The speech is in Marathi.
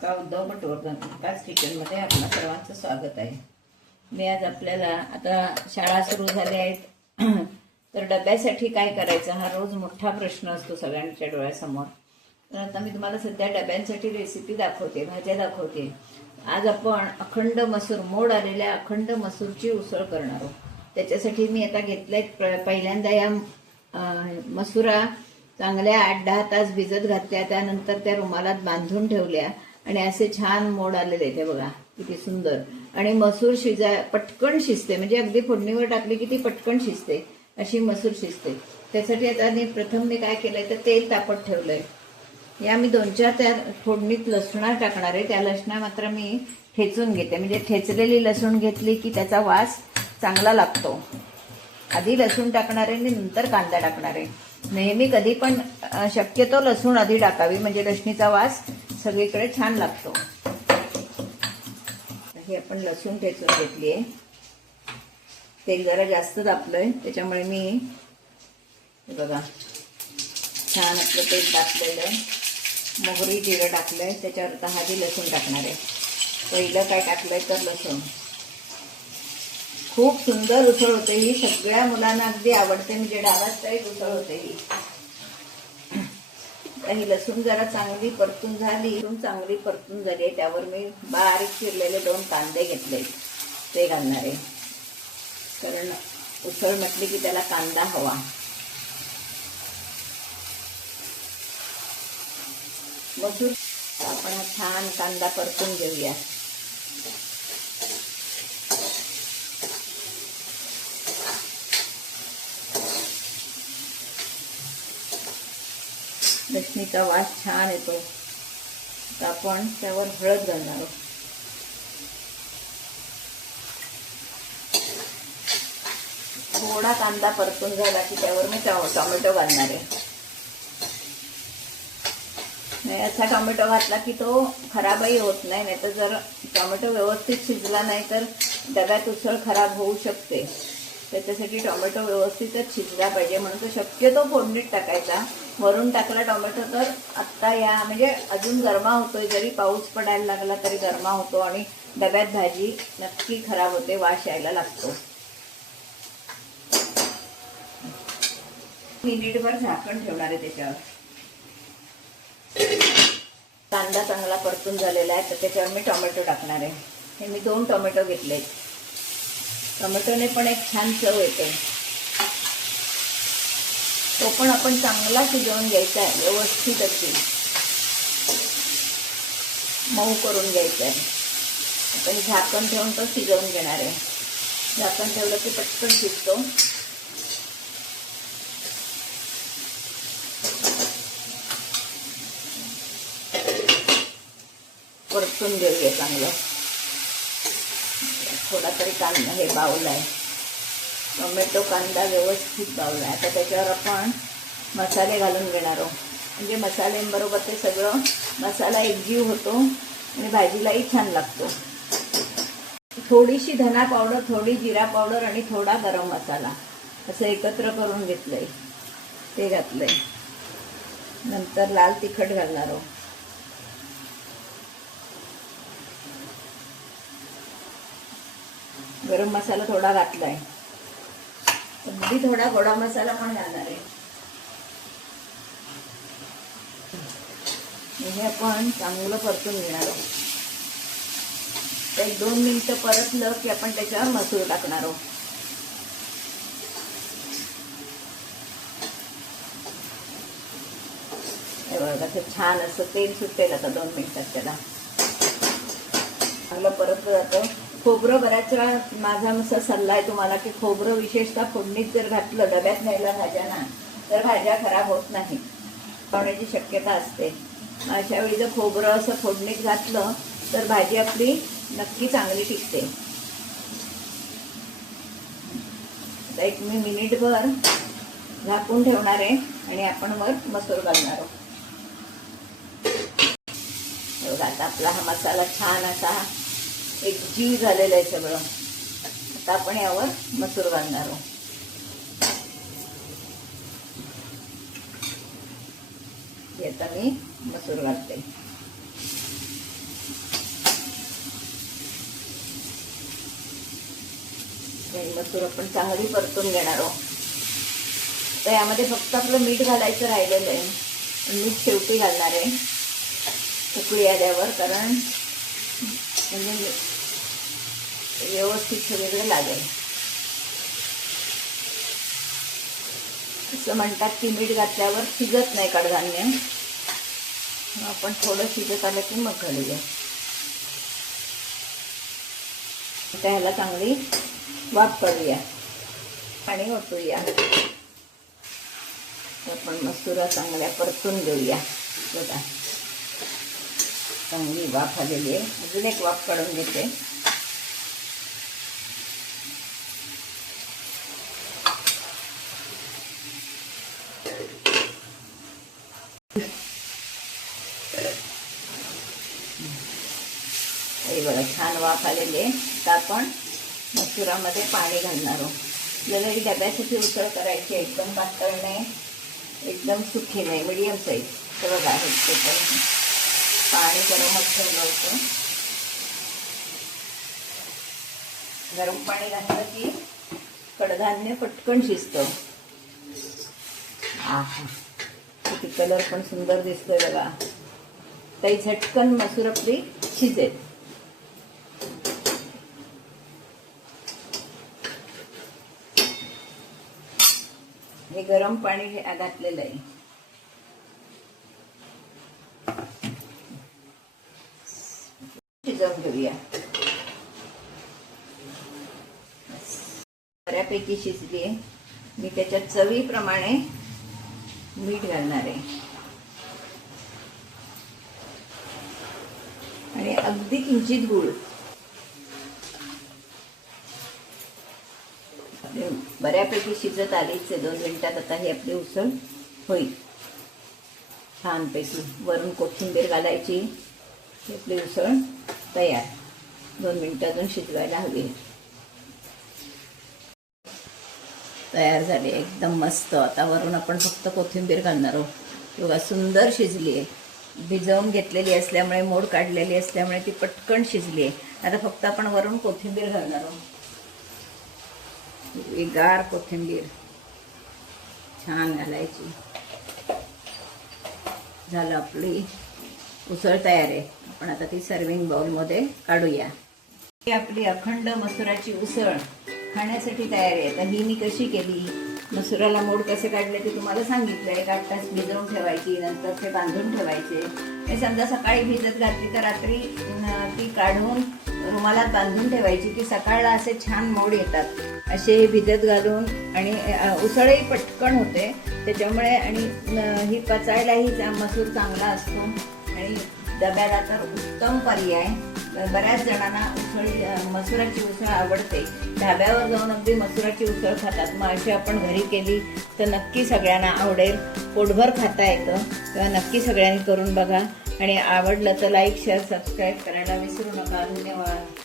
रेणुका उद्धव भटवर्धन किचनमध्ये आपलं सर्वांचं स्वागत आहे. मी आज आपल्याला आता शाळा सुरू झाल्या आहेत तर डब्यासाठी काय करायचं हा रोज मोठा प्रश्न असतो सगळ्यांच्या डोळ्यासमोर. तर आता मी तुम्हाला सध्या डब्यांसाठी रेसिपी दाखवते, भाज्या दाखवते. आज आपण अखंड मसूर, मोड आलेल्या अखंड मसूरची उसळ करणार आहोत. त्याच्यासाठी मी आता घेतलंय पहिल्यांदा या मसुरा चांगल्या 8-10 तास भिजत घातल्या, त्यानंतर त्या रुमालात बांधून ठेवल्या आणि असे छान मोड आलेले ते बघा किती सुंदर. आणि मसूर पटकन शिजते, म्हणजे अगदी फोडणीवर टाकली की ती पटकन शिजते, अशी मसूर शिजते. त्यासाठी आता प्रथम मी काय केलंय तर तेल तापत ठेवलंय. या मी 2-4 त्या फोडणीत लसणा टाकणार आहे. त्या लसणा मात्र मी ठेचून घेते, म्हणजे ठेचलेली लसूण घेतली की त्याचा वास चांगला लागतो. आधी लसूण टाकणार आहे आणि नंतर कांदा टाकणार आहे. नेहमी कधी पण शक्यतो लसूण आधी टाकावी, म्हणजे लसणीचा वास सगळीकडे छान लागतो. हे आपण लसूण ठेचून घेतली आहे. तेल जरा जास्त तापलंय त्याच्यामुळे मी बघा छान आपलं तेल तापलेलं आहे. मोहरी जिरं टाकलंय, त्याच्यावर आता आधी लसूण टाकणार आहे. पहिलं काय टाकलंय तर लसूण. खूप सुंदर उसळ होते ही, सगळ्या मुलांना अगदी आवडते, म्हणजे डावाच टाईप उसळ होते ही. ही लसूण जरा चांगली परतून झाली, चांगली परतून झाली आहे. त्यावर मी बारीक चिरलेले 2 कांदे घेतले, ते घालणार आहे. कारण उसळ म्हटली की त्याला कांदा हवा. मसूर आपण छान कांदा परतून घेऊया. लसणीचा वास छान येतो. तर आपण त्यावर हळद घालणार आहोत. थोडा कांदा परतून झाला की त्यावर मी टोमॅटो घालणार आहे. नाही, असा टोमॅटो घातला की तो खराबही होत नाही. नाही तर जर टोमॅटो व्यवस्थित शिजला नाही तर डब्यात उसळ खराब होऊ शकते. त्याच्यासाठी टोमॅटो व्यवस्थितच शिजला पाहिजे, म्हणून तो शक्यतो फोडणीत टाकायचा. वरून टाकला टोमॅटो तर आत्ता या म्हणजे अजून गरमा होतोय, जरी पाऊस पडायला लागला तरी गरमा होतो आणि डब्यात भाजी नक्की खराब होते, वास यायला लागतो. मिनिटभर झाकण ठेवणार आहे त्याच्यावर. कांदा चांगला परतून झालेला आहे, तर त्याच्यावर मी टोमॅटो टाकणार आहे. हे मी 2 टोमॅटो घेतले. टोमॅटोने पण एक छान चव येते. तो पण आपण चांगला शिजवून घ्यायचा आहे, व्यवस्थित अगदी मऊ करून घ्यायचा आहे. आपण झाकण ठेवून तो शिजवून घेणार आहे. झाकण ठेवलं की पटकन शिजतो. परतून घेऊया चांगलं. थोडा तरी कांदा हे बावला आहे, टोमॅटो कांदा व्यवस्थित बावला आहे. आता त्याच्यावर आपण मसाले घालून घेणार आहोत, म्हणजे मसाल्यांबरोबर ते सगळं मसाला एकजीव होतो आणि भाजीलाही छान लागतो. थोडीशी धना पावडर, थोडी जिरा पावडर आणि थोडा गरम मसाला असं एकत्र करून घेतलंय, ते घातलंय. नंतर लाल तिखट घालणार आहोत. गरम मसाला थोडा घातलाय, अगदी थोडा गोडा मसाला पण घालणार आहे. हे आपण चांगलं परतून घेणार आहोत. 1-2 मिनिटं परतलं की आपण त्याच्यावर मसूर टाकणार आहोत. हे बघा कसं छान असं तेल सुटेल आता 2 मिनिटात. त्याला चांगलं परतलं जातं. खोबरं बऱ्याच वेळा माझा असा सल्ला आहे तुम्हाला की खोबरं विशेषतः फोडणीत जर घातलं डब्यात न्यायला भाज्यांना तर भाज्या खराब होत नाही, होण्याची शक्यता असते. अशा वेळी जर खोबरं असं फोडणीत घातलं तर भाजी आपली नक्की चांगली टिकते. आता एक मी मिनिटभर झाकून ठेवणार आहे आणि आपण वर मसूर घालणार आहोत. आता आपला हा मसाला छान असा एकजीव झालेलं आहे सगळं. आता आपण यावर मसूर घालणार आहोत. आता मी मसूर घालते. मसूर आपण चांगली परतून घेणार आहोत. तर यामध्ये फक्त आपलं मीठ घालायचं राहिलेलं आहे. मीठ शेवटी घालणार आहे उकळी आल्यावर, कारण म्हणजे व्यवस्थित सगळीकडे लागेल. असं म्हणतात की मीठ घातल्यावर शिजत नाही कडधान्य. आपण थोडं शिजत आलं की मग घालूया. त्याला चांगली वाफ करूया, पाणी ओतूया. आपण मसुरा चांगल्या परतून घेऊया. बघा चांगली वाफ आलेली आहे. अजून एक वाफ काढून घेते. हे बघा छान वाफ आलेली आहे. आता आपण मसुरामध्ये पाणी घालणार आहोत. आपल्याला ही डब्यासाठी उसळ करायची, एकदम पातळ नाही, एकदम सुकी नाही, मीडियम साईज. तर बघा हे पण पाणी गरमच ठेवलं होतं. गरम पाणी घातलं की कडधान्य पटकन शिजतं. किती कलर पण सुंदर दिसतोय बघा. ताई झटकन मसूर आपली शिजेल. हे गरम पाणी घातलेलं आहे. शिजवून घेऊया. बऱ्यापैकी शिजली आहे. मी त्याच्यात चवीप्रमाणे मीठ घालणार आहे आणि अगदी किंचित गूळ. बऱ्यापैकी शिजत आलीच आहे. 2 मिनिटात आता ही आपली उसळ होईल छानपैकी. वरून कोथिंबीर घालायची. आपली उसळ तयार. 2 मिनिटं अजून शिजवायला हवी. तयार झाली एकदम मस्त. आता वरून आपण फक्त कोथिंबीर घालणार आहोत. बघा सुंदर शिजली आहे. भिजवून घेतलेली असल्यामुळे, मोड काढलेली असल्यामुळे ती पटकन शिजली आहे. आता फक्त आपण वरून कोथिंबीर घालणार आहोत. गार कोथिंबीर छान घालायची. झालं, आपली उसळ तयार आहे. आपण आता ती सर्विंग बाउलमध्ये काढूया. ही आपली अखंड मसुराची उसळ खाण्यासाठी तयार आहे. तर ही मी कशी केली, मसुराला मोड कसे काढले ते तुम्हाला सांगितलं. 1-8 तास भिजवून ठेवायची, नंतर ते बांधून ठेवायचे. हे समजा सकाळी भिजत घातली तर रात्री ती काढून रुमालात बांधून ठेवायची की सकाळला असे छान मोड येतात. असे भिजत घालून आणि उसळही पटकन होते त्याच्यामुळे. आणि ही पचायलाही मसूर चांगला असतो आणि डब्याला तर उत्तम पर्याय. बऱ्याच जणांना मसुराची उसळ आवडते. ढाब्यावर जाऊन अगदी मसुराची उसळ खातात. मग अशी आपण घरी केली तर नक्की सगळ्यांना आवडेल. पोटभर खाता येतं. तेव्हा नक्की सगळ्यांनी करून बघा. आणि आवडलं तर लाईक, शेअर, सबस्क्राईब करायला विसरू नका. धन्यवाद.